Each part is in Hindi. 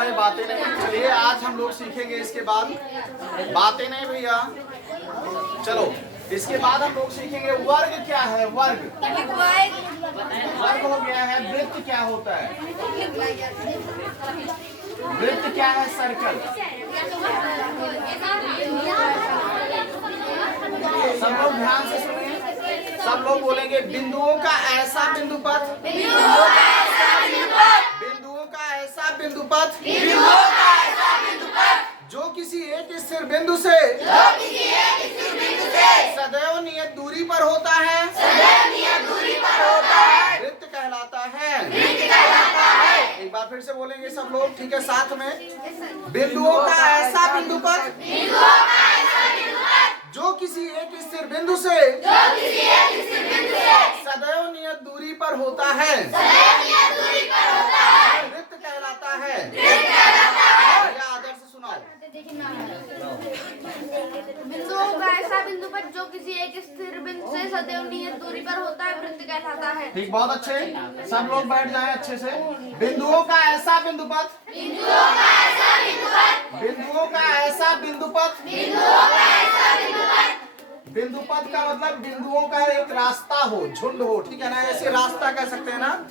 हमारे बातें नहीं। चलिए आज हम लोग सीखेंगे इसके बाद बातें नहीं भैया। चलो इसके बाद हम लोग सीखेंगे वर्ग क्या है। वर्ग वर्ग हो गया है। वृत्त क्या होता है। वृत्त क्या है। सर्कल। सब लोग ध्यान से सुनिए। सब लोग बोलेंगे बिंदुओं का ऐसा बिंदुपथ। बिंदुओं का ऐसा बिंदुपथ जो किसी एक स्थिर बिंदु से सदैव नियत दूरी पर होता है। वृत्त कहलाता है। एक बार फिर से बोलेंगे सब लोग, ठीक है साथ में। बिंदुओं का ऐसा बिंदुपथ जो किसी एक स्थिर बिंदु से सदैव नियत दूरी पर होता है। वृत्त कहलाता है। आदर से सुनाओ। बिंदुओं का ऐसा बिंदुपथ जो किसी एक स्थिर बिंदु से सदैव नियत दूरी पर होता है वृत्त कहलाता है। ठीक, बहुत अच्छे। सब लोग बैठ जाएं अच्छे से। बिंदुओं का ऐसा बिंदुपथ बिंदुपथ का मतलब बिंदुओं का एक रास्ता हो, झुंड हो, ठीक है ना। ऐसे रास्ता कह सकते हैं ना।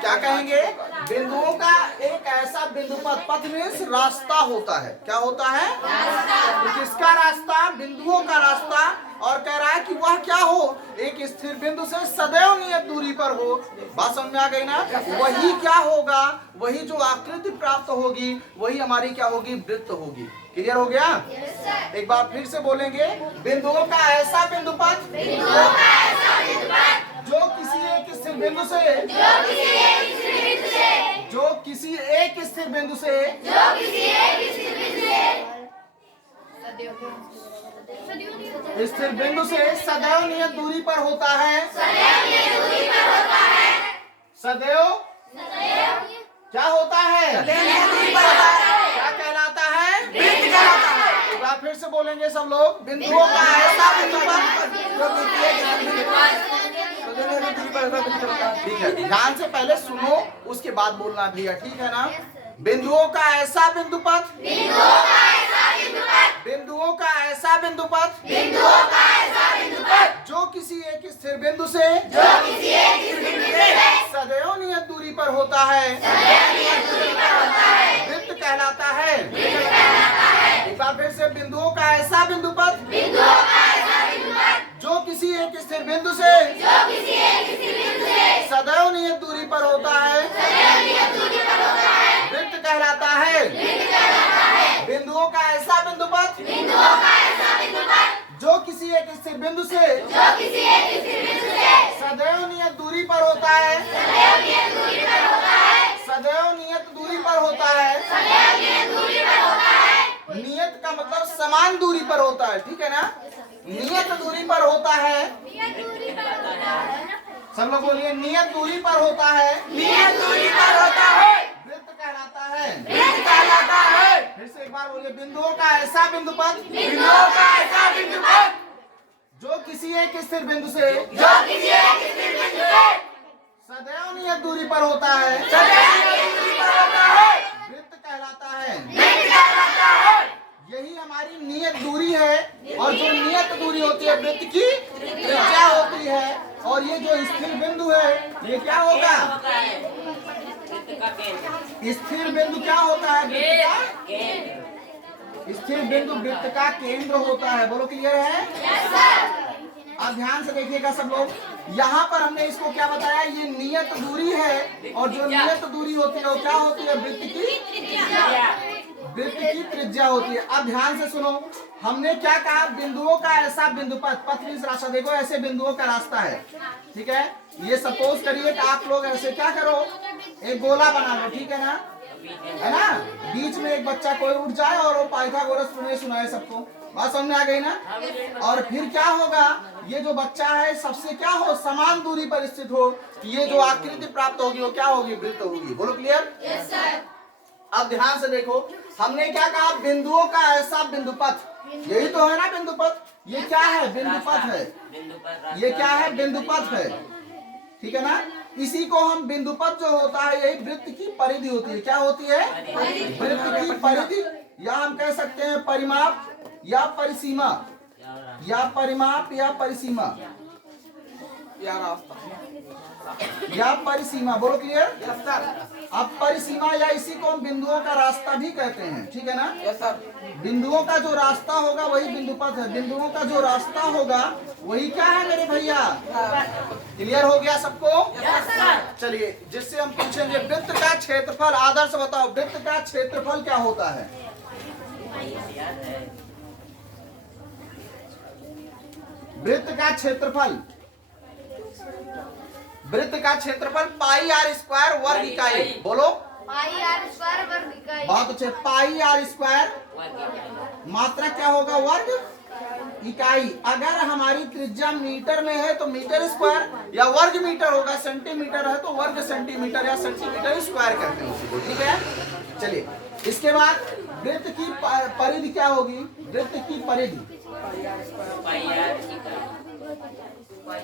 क्या कहेंगे। बिंदुओं का एक ऐसा बिंदुपथ। पथ मीन्स रास्ता होता है। क्या होता है। तो किसका रास्ता। बिंदुओं का रास्ता। और कह रहा है कि वह क्या हो, एक स्थिर बिंदु से सदैव नियत दूरी पर हो। बात समझ में आ गई ना। वही क्या होगा, वही जो आकृति प्राप्त होगी वही हमारी क्या होगी, वृत्त होगी। क्लियर हो गया। एक बार फिर से बोलेंगे। बिंदुओं का ऐसा बिंदुपथ जो किसी एक स्थिर बिंदु से सदैव नियत दूरी पर होता है। सदैव क्या होता है। क्या कहलाता है। एक बार फिर से बोलेंगे सब लोग। बिंदुओं का ऐसा बिंदुपथ। ठीक है, ध्यान से पहले सुनो उसके बाद बोलना भैया, ठीक है ना। बिंदुओं का ऐसा बिंदुपथ जो किसी एक स्थिर बिंदु से सदैव नियत दूरी पर होता है। वृत्त कहलाता है। एक बार फिर से। बिंदुओं का ऐसा बिंदुपथ जो किसी एक स्थिर बिंदु से सदैव नियत दूरी पर होता है। वृत्त कहलाता है। बिंदुओं का ऐसा बिंदुपथ जो किसी एक स्थिर बिंदु से सदैव नियत दूरी पर होता है। सदैव नियत दूरी पर होता है। नियत का मतलब समान दूरी पर होता है, ठीक है ना। नियत दूरी पर होता है। सब लोग बोलिए। नियत दूरी पर होता है। वृत्त कहलाता है। फिर से एक बार बोलिए। बिंदुओं का ऐसा बिंदुपथ जो किसी एक स्थिर बिंदु से सदैव नियत दूरी पर होता है। वृत्त कहलाता है। यही हमारी नियत दूरी है। और जो नियत दूरी होती है वृत्त की त्रिज्या होती है। और ये जो स्थिर बिंदु है ये क्या होगा। स्थिर बिंदु क्या होता है। वृत्त का स्थिर बिंदु वृत्त का केंद्र होता है। बोलो क्लियर है। अब ध्यान से देखिएगा सब लोग। यहाँ पर हमने इसको क्या बताया, ये नियत दूरी है। और जो नियत दूरी होती है वो क्या होती है, वृत्त की त्रिज्या होती है। अब ध्यान से सुनो, हमने क्या कहा, बिंदुओं का ऐसा बिंदुपथ, पथ मीन्स रास्ता। देखो ऐसे बिंदुओं का रास्ता है, ठीक है। ये सपोज करिए कि आप लोग ऐसे क्या करो, एक गोला बना लो, ठीक है ना, है ना। बीच में एक बच्चा कोई उठ जाए और वो पाइथागोरस प्रमेय सुनाए सबको। बात समझ में आ गई ना। और फिर क्या होगा, ये जो बच्चा है सबसे क्या हो, समान दूरी पर स्थित हो, ये जो आकृति प्राप्त होगी वो क्या होगी, वृत्त होगी। बोलो क्लियर। Yes sir. अब ध्यान से देखो, हमने क्या कहा, बिंदुओं का ऐसा बिंदुपथ, यही तो है ना बिंदुपथ। ये क्या है, बिंदुपथ है। ये क्या है, बिंदुपथ है, ठीक है ना। इसी को हम बिंदुपथ जो होता है यही वृत्त की परिधि होती है। क्या होती है? वृत्त की परिधि, या हम कह सकते हैं परिमाप या परिसीमा, या परिमाप या परिसीमा या परिसीमा। बोलो क्लियर? अब परिसीमा या इसी को हम बिंदुओं का रास्ता भी कहते हैं, ठीक है ना? Yes sir. बिंदुओं का जो रास्ता होगा वही बिंदुपथ है। बिंदुओं का जो रास्ता होगा वही क्या है मेरे भैया? क्लियर हो गया सबको? Yes sir. चलिए, जिससे हम पूछेंगे वृत्त का क्षेत्रफल। आदर्श बताओ, वृत्त का क्षेत्रफल क्या होता है? वृत्त का क्षेत्रफल, वृत्त का क्षेत्रफल पाई आर स्क्वायर वर्ग इकाई। बोलो। पाई आर स्क्वायर वर्ग इकाई। बहुत अच्छे। पाई आर स्क्वायर मात्रा क्या होगा? वर्ग इकाई। अगर हमारी त्रिज्या मीटर में है तो मीटर स्क्वायर, या वर्ग मीटर होगा। सेंटीमीटर है तो वर्ग सेंटीमीटर या सेंटीमीटर स्क्वायर कहते हैं उसी को, ठीक है? चलिए, इसके बाद वृत्त की परिधि क्या होगी? वृत्त की परिधि,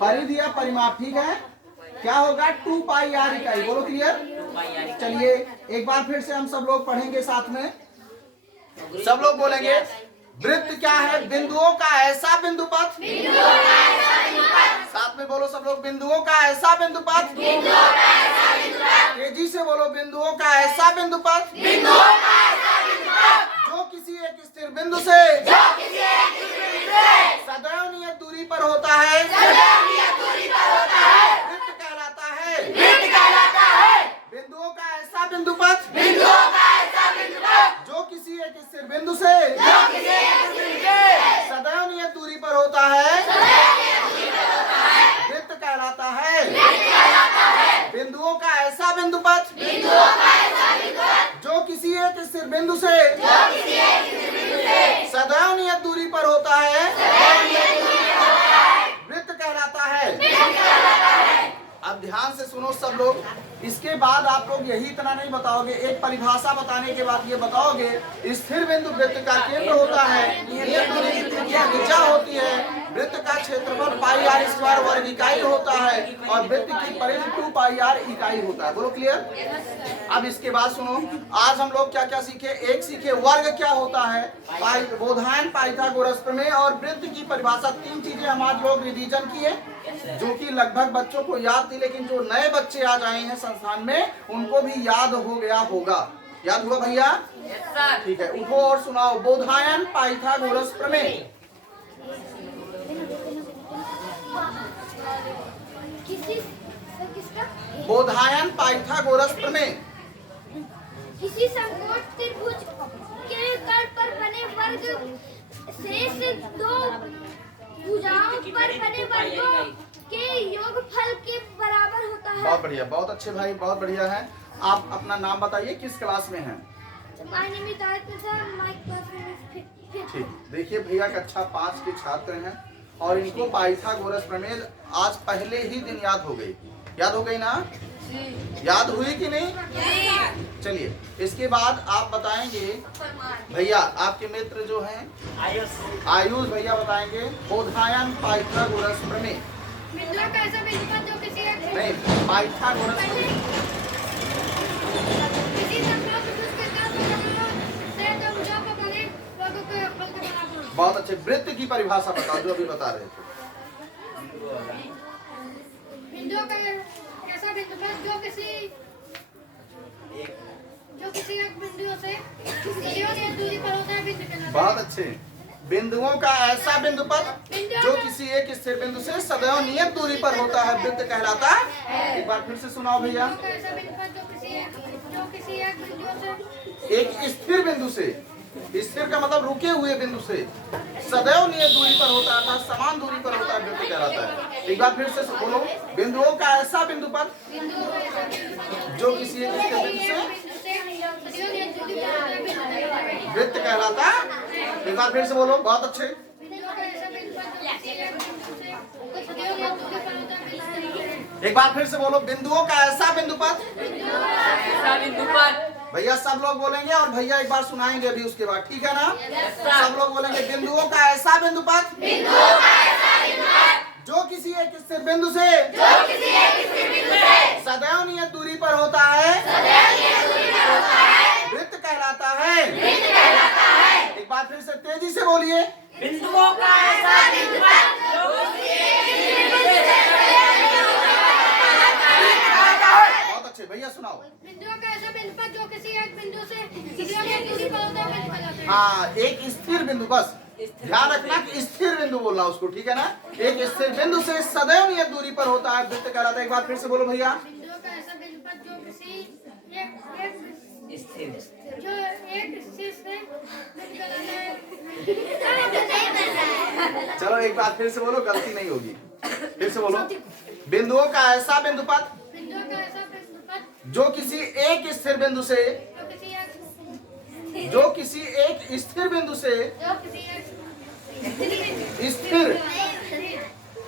परिधि या परिमाप, ठीक है? क्या होगा? 2 पाई आर इकाई। बोलो क्लियर? चलिए, एक बार फिर से हम सब लोग पढ़ेंगे साथ में। सब लोग बोलेंगे वृत्त क्या है? बिंदुओं का ऐसा बिंदुपथ। साथ में बोलो सब लोग, बिंदुओं का ऐसा बिंदुपथ। तेजी से बोलो, बिंदुओं का ऐसा बिंदुपथ जो किसी एक स्थिर बिंदु से सदैव नियत दूरी पर होता है, वृत्त कहलाता है। बिंदुओं का ऐसा बिंदुपथ जो किसी एक स्थिर बिंदु से सदैव नियत दूरी पर होता है, वृत्त कहलाता है। बिंदुओं का ऐसा बिंदुपथ जो किसी एक स्थिर बिंदु से सदैव नियत दूरी पर होता है, वृत्त कहलाता है। अब ध्यान से सुनो सब लोग। इसके बाद आप लोग यही इतना नहीं बताओगे, एक परिभाषा बताने के बाद ये बताओगे स्थिर बिंदु वृत्त का केंद्र होता है, नियत दूरी की त्रिज्या त्रिज्या होती है, वृत्त का क्षेत्रफल पाई आर स्क्वायर वर्ग इकाई होता है, और वृत्त की परिधि 2 पाई आर इकाई होता है। बोलो क्लियर? अब इसके बाद सुनो, आज हम लोग क्या क्या सीखे? एक सीखे वर्ग क्या होता है, बोधायन, पाइथागोरस प्रमेय और वृत्त की परिभाषा। 3 चीजें हम आज लोग रिवीजन किए, जो कि लगभग बच्चों को याद थी, लेकिन जो नए बच्चे आज आए हैं संस्थान में उनको भी याद हो गया होगा। याद हुआ भैया? ठीक है, उठो और सुनाओ। बोधायन, पाइथागोरस प्रमेय। बोधायन, पाइथागोरस प्रमेय। किसी समकोण त्रिभुज के तल पर बने वर्ग शेष 2 भुजाओं पर बने वर्गों के योगफल के बराबर होता है। बहुत बढ़िया, बहुत अच्छे भाई, बहुत बढ़िया है। आप अपना नाम बताइए, किस क्लास में हैं? My name is Aditya sir, my class name is 5th। ठीक, देखिए भैया कक्षा 5 के छात्र हैं और इनको पाइथागोरस प्रमेय आज पहले ही दिन याद हो गई। याद हो गई ना? याद हुई कि नहीं? चलिए, इसके बाद आप बताएंगे भैया, आपके मित्र जो हैं आयुष भैया बताएंगे बोधायन पाइथागोरस प्रमेय। बिंदुओं का ऐसा बिंदुपथ जो किसी एक नहीं, पाइथागोरस प्रमेय। किसी समकोण त्रिभुज के तल पर से 2 भुजाओं पर बने वर्गों के योगफल के बराबर। बहुत अच्छे। वृत्त की परिभाषा बताओ, जो अभी बता रहे थे। बिंदुओं का ऐसा बिंदुपथ जो किसी एक बिंदु से सदैव नियत दूरी पर होता है, वृत्त कहलाता है। बहुत अच्छे। बिंदुओं का ऐसा बिंदुपथ जो किसी एक स्थिर बिंदु से सदैव नियत दूरी पर होता है, वृत्त कहलाता है। एक बार फिर से सुनाओ भैया। बिंदुओं का ऐसा बिंदुपथ जो किसी एक बिंदु से एक स्थिर बिंदु से, स्थिर का मतलब रुके हुए बिंदु से सदैव नियत दूरी पर होता है, अर्थात समान दूरी पर होता है, वृत्त कहलाता है। एक बार फिर से बोलो। बिंदुओं का ऐसा बिंदुपथ जो किसी एक स्थिर बिंदु से वृत्त कहलाता है। एक बार फिर से बोलो, बहुत अच्छे। एक बार फिर से बोलो, बिंदुओं का ऐसा बिंदुपथ। भैया सब लोग बोलेंगे और भैया एक बार सुनाएंगे भी उसके बाद, ठीक है ना? सब लोग बोलेंगे बिंदुओं का ऐसा बिंदुपथ जो किसी एक स्थिर बिंदु से सदैव नियत दूरी पर होता है वृत्त कहलाता है। एक बार फिर से तेजी से बोलिए। बिंदुओं का ऐसा बिंदुपथ बहुत अच्छे, भैया सुनाओ। बिंदुओं का ऐसा बिंदुपथ जो किसी एक बिंदु से सदैव नियत दूरी पर होता है वृत्त कहलाता है। हाँ, एक स्थिर बिंदु, बस ध्यान रखना कि स्थिर बिंदु बोलना उसको, ठीक है ना। एक स्थिर बिंदु से सदैव नियत दूरी पर होता है वृत्त कहलाता है। एक बार फिर से बोलो भैया। बिंदुओं का ऐसा बिंदुपथ जो किसी एक स्थिर जो एक स्थिर से वृत्त कहलाता है। चलो एक बार फिर से बोलो, गलती नहीं होगी। फिर से बोलो। बिंदुओं का ऐसा बिंदुपथ बिंदुओं का ऐसा बिंदुपथ जो किसी एक स्थिर बिंदु से जो किसी एक स्थिर बिंदु से जो किसी एक स्थिर,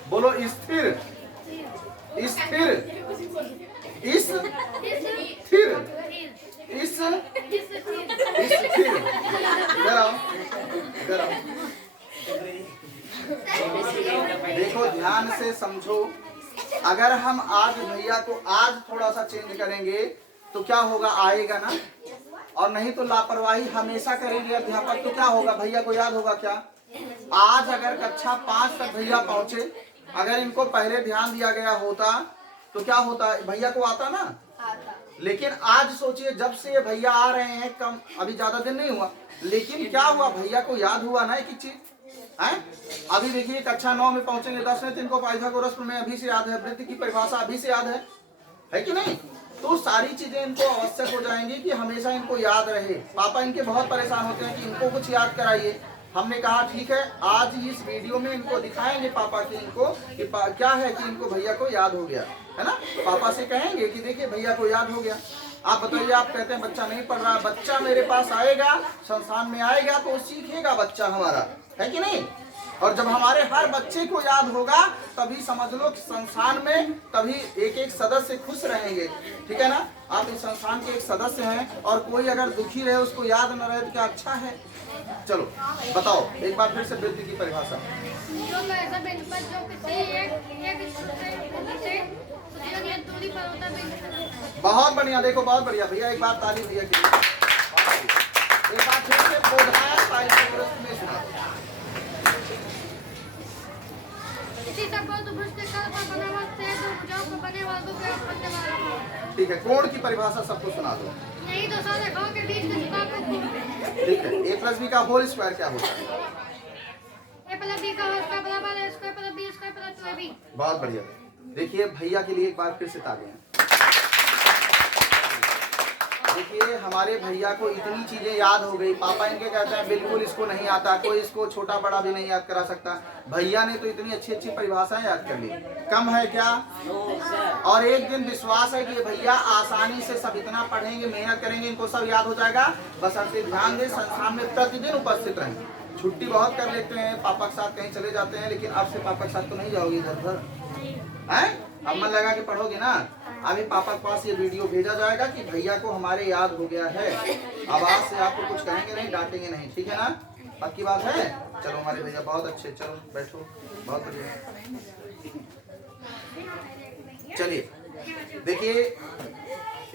बोलो स्थिर, स्थिर, स्थिर, स्थिर, इधर आओ, इधर आओ। देखो ध्यान से समझो। अगर हम आज भैया को आज थोड़ा सा चेंज करेंगे तो क्या होगा, आएगा ना। और नहीं तो लापरवाही हमेशा करेंगे अध्यापक तो क्या होगा, भैया को याद होगा क्या। आज अगर कक्षा 5 तक भैया पहुंचे, अगर इनको पहले ध्यान दिया गया होता तो क्या होता, भैया को आता ना। लेकिन आज सोचिए, जब से ये भैया आ रहे हैं, कम अभी ज्यादा दिन नहीं हुआ, लेकिन क्या हुआ, भैया को याद हुआ ना एक चीज है। अभी देखिए कक्षा 9 में पहुंचेंगे, 10 में इनको पाइथागोरस प्रमेय अभी से याद है, वृत्त की परिभाषा अभी से याद है कि नहीं। तो सारी चीजें इनको आवश्यक हो जाएंगी कि हमेशा इनको याद रहे। पापा इनके बहुत परेशान होते हैं कि इनको कुछ याद कराइए। हमने कहा ठीक है, आज इस वीडियो में इनको दिखाएंगे पापा कि इनको कि क्या है कि इनको भैया को याद हो गया है ना। पापा से कहेंगे कि देखिए भैया को याद हो गया। आप बताइए, आप कहते हैं बच्चा नहीं पढ़ रहा, बच्चा मेरे पास आएगा, संस्थान में आएगा तो सीखेगा बच्चा हमारा, है कि नहीं। और जब हमारे हर बच्चे को याद होगा तभी समझ लो कि संस्थान में तभी एक एक सदस्य खुश रहेंगे, ठीक है ना। आप इस संस्थान के एक सदस्य हैं और कोई अगर दुखी रहे, उसको याद न रहे तो क्या अच्छा है। चलो बताओ एक बार फिर से वृत्त की परिभाषा। बहुत बढ़िया, देखो बहुत बढ़िया भैया, एक बार ताली भैया के लिए। एक बार फिर से बोधायन पाइथागोरस में सुना। ठीक है, कोण की परिभाषा सबको सुना दो। नहीं तो सारे खाओ के बीच में झुका को। ठीक है, a प्लस बी का होल स्क्वायर क्या होता है। a प्लस बी का होल स्क्वायर बराबर है square plus b square plus 2ab। बहुत बढ़िया। देखिए भैया के लिए एक बार फिर से तालियां। देखिए हमारे भैया को इतनी चीजें याद हो गई। पापा इनके कहते हैं बिल्कुल इसको नहीं आता, कोई इसको छोटा बड़ा भी नहीं याद करा सकता। भैया ने तो इतनी अच्छी अच्छी परिभाषाएं याद कर ली, कम है क्या। और एक दिन विश्वास है कि भैया आसानी से सब इतना पढ़ेंगे, मेहनत करेंगे, इनको सब याद हो जाएगा। बस आपसे ध्यान दें, संस्थान में प्रतिदिन उपस्थित रहें। छुट्टी बहुत कर लेते हैं, पापा के साथ कहीं चले जाते हैं, लेकिन अब से पापा के साथ तो नहीं जाओगे इधर उधर, हैं? अब मन लगा के पढ़ोगे ना। अभी पापा के पास ये वीडियो भेजा जाएगा कि भैया को हमारे याद हो गया है। आवाज से आपको कुछ कहेंगे नहीं, डांटेंगे नहीं, ठीक है ना। पक्की बात है। चलो हमारे भैया बहुत अच्छे, चलो बैठो, बहुत बढ़िया। चलिए देखिए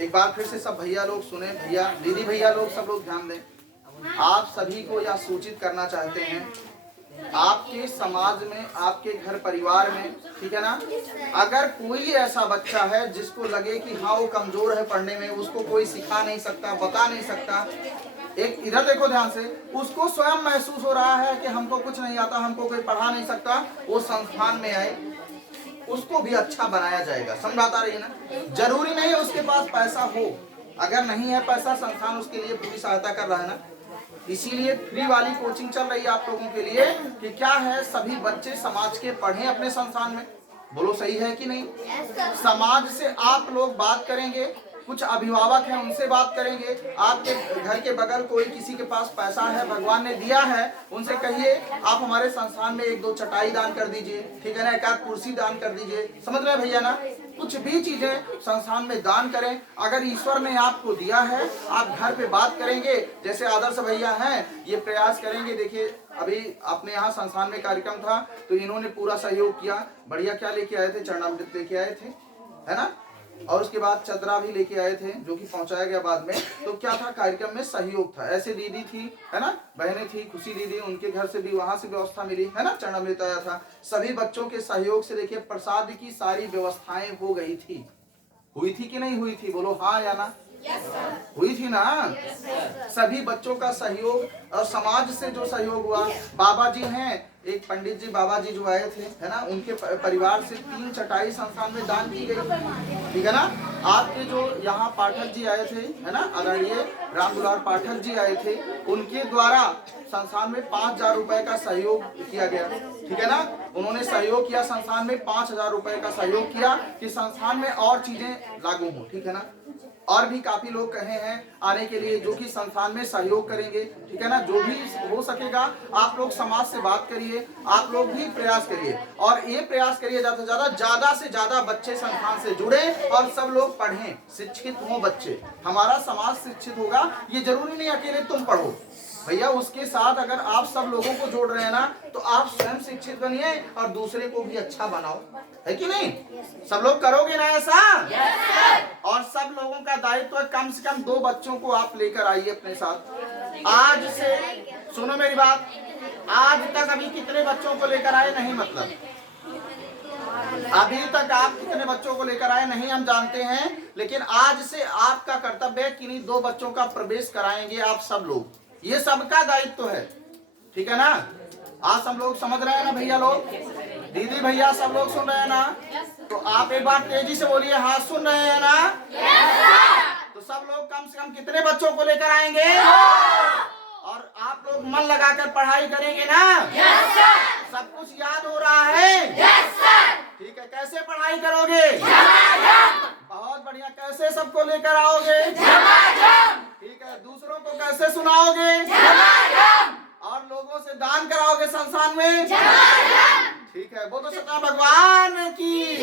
एक बार फिर से सब भैया लोग सुने, भैया दीदी भैया लोग सब लोग ध्यान दें। आप सभी को यह सूचित करना चाहते हैं, आपके समाज में, आपके घर परिवार में, ठीक है ना, अगर कोई ऐसा बच्चा है जिसको लगे कि हाँ वो कमजोर है पढ़ने में, उसको कोई सिखा नहीं सकता, बता नहीं सकता, एक इधर देखो ध्यान से, उसको स्वयं महसूस हो रहा है कि हमको कुछ नहीं आता, हमको कोई पढ़ा नहीं सकता, वो संस्थान में आए, उसको भी अच्छा बनाया जाएगा। समझाता रही ना। जरूरी नहीं है उसके पास पैसा हो, अगर नहीं है पैसा, संस्थान उसके लिए पूरी सहायता कर रहा है ना। इसीलिए फ्री वाली कोचिंग चल रही है आप लोगों के लिए कि क्या है, सभी बच्चे समाज के पढ़ें अपने संस्थान में। बोलो सही है कि नहीं। समाज से आप लोग बात करेंगे कुछ अभिभावक हैं उनसे बात करेंगे। आपके घर के बगल कोई किसी के पास पैसा है, भगवान ने दिया है, उनसे कहिए आप हमारे संस्थान में 1-2 चटाई दान कर दीजिए, ठीक है ना, 1-8 कुर्सी दान कर दीजिए। समझ रहे भैया ना? कुछ भी चीजें संस्थान में दान करें। अगर ईश्वर ने आपको दिया है, आप घर पे बात करेंगे, जैसे आदर्श भैया हैं, ये प्रयास करेंगे। देखिए अभी अपने यहाँ संस्थान में कार्यक्रम था तो इन्होंने पूरा सहयोग किया। बढ़िया क्या लेके आए थे? चरणामृत लेके आए थे, है ना, और उसके बाद चदरा भी लेके आए थे जो कि पहुंचाया गया बाद में। तो क्या था, कार्यक्रम में सहयोग था। ऐसे दीदी थी, है ना, बहनें थी, खुशी दीदी, उनके घर से भी वहां से व्यवस्था मिली, है ना, चरणामृत आया था। सभी बच्चों के सहयोग से देखिए प्रसाद की सारी व्यवस्थाएं हो गई थी। हुई थी कि नहीं हुई थी? बोलो हाँ या ना? हुई थी ना? सभी बच्चों का सहयोग और समाज से जो सहयोग हुआ। बाबा जी हैं, एक पंडित जी बाबा जी जो आए थे, है ना, उनके परिवार से 3 चटाई संस्थान में दान की गई, ठीक है ना। आपके जो यहाँ पाठक जी आए थे, है ना, आदरणीय राम दुलार पाठक जी आए थे, उनके द्वारा संस्थान में 5,000 रुपए का सहयोग किया गया, ठीक है ना। उन्होंने सहयोग किया, संस्थान में 5,000 रुपए का सहयोग किया कि संस्थान में और चीजें लागू हों, ठीक है ना। और भी काफी लोग कहे हैं आने के लिए जो कि संस्थान में सहयोग करेंगे, ठीक है ना। जो भी हो सकेगा आप लोग समाज से बात करिए, आप लोग भी प्रयास करिए और ये प्रयास करिए ज्यादा से ज्यादा बच्चे संस्थान से जुड़े और सब लोग पढ़ें, शिक्षित हों बच्चे। हमारा समाज शिक्षित होगा, ये जरूरी नहीं अकेले तुम पढ़ो भैया, उसके साथ अगर आप सब लोगों को जोड़ रहे हैं ना तो आप स्वयं शिक्षित बनिए और दूसरे को भी अच्छा बनाओ, है कि नहीं? सब लोग करोगे ना ऐसा? और सब लोगों का दायित्व है, कम से कम 2 बच्चों को आप लेकर आइए अपने साथ। आज से सुनो मेरी बात, आज तक अभी कितने बच्चों को लेकर आए नहीं, मतलब अभी तक आप कितने बच्चों को लेकर आए नहीं हम जानते हैं, लेकिन आज से आपका कर्तव्य है कि 2 बच्चों का प्रवेश कराएंगे आप सब लोग। ये सबका दायित्व है, ठीक है ना। आज सब लोग समझ रहे हैं ना भैया लोग, दीदी भैया सब लोग सुन रहे हैं ना? तो आप एक बार तेजी से बोलिए, हाँ सुन रहे हैं ना? तो सब लोग कम से कम कितने बच्चों को लेकर आएंगे? और आप लोग मन लगाकर पढ़ाई करेंगे ना? सब कुछ याद हो रहा है? ठीक है, कैसे पढ़ाई करोगे? बहुत बढ़िया, कैसे सबको लेकर आओगे? ठीक है, दूसरों को कैसे सुनाओगे? और लोगों से दान कराओगे संस्थान में? ठीक है, वो तो सदा भगवान की